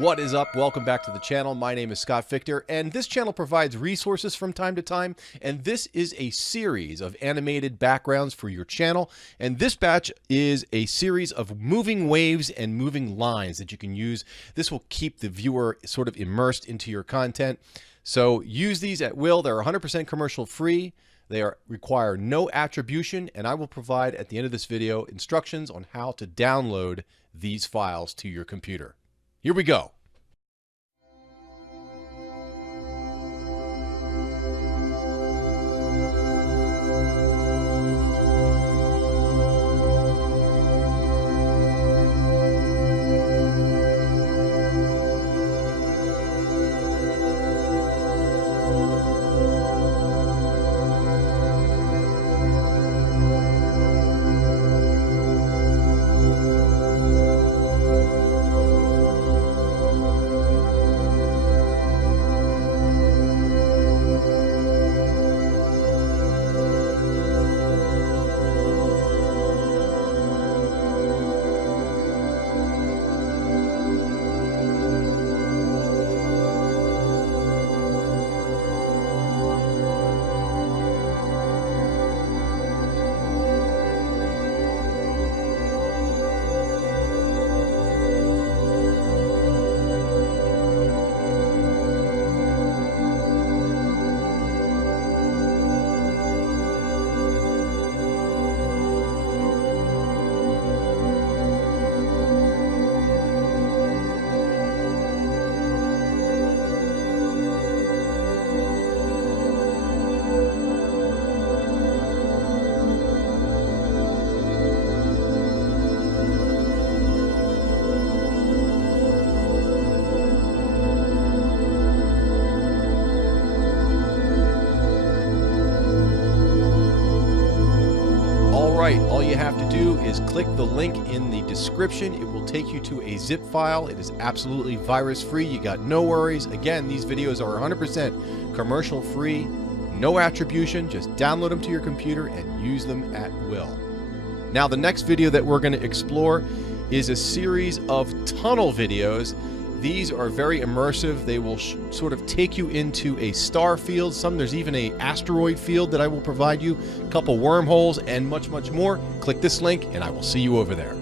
What is up? Welcome back to the channel. My name is Scott Fichter, and this channel provides resources from time to time, and this is a series of animated backgrounds for your channel. And this batch is a series of moving waves and moving lines that you can use. This will keep the viewer sort of immersed into your content. So use these at will. They're 100% commercial free. They require no attribution, and I will provide at the end of this video instructions on how to download these files to your computer. Here we go. All you have to do is click the link in the description. It will take you to a zip file. It is absolutely virus free. You got no worries. Again, these videos are 100% commercial free, no attribution. Just download them to your computer and use them at will. Now, the next video that we're going to explore is a series of tunnel videos. These are very immersive. They will sort of take you into a star field. There's even an asteroid field that I will provide you, a couple wormholes, and much, much more. Click this link, and I will see you over there.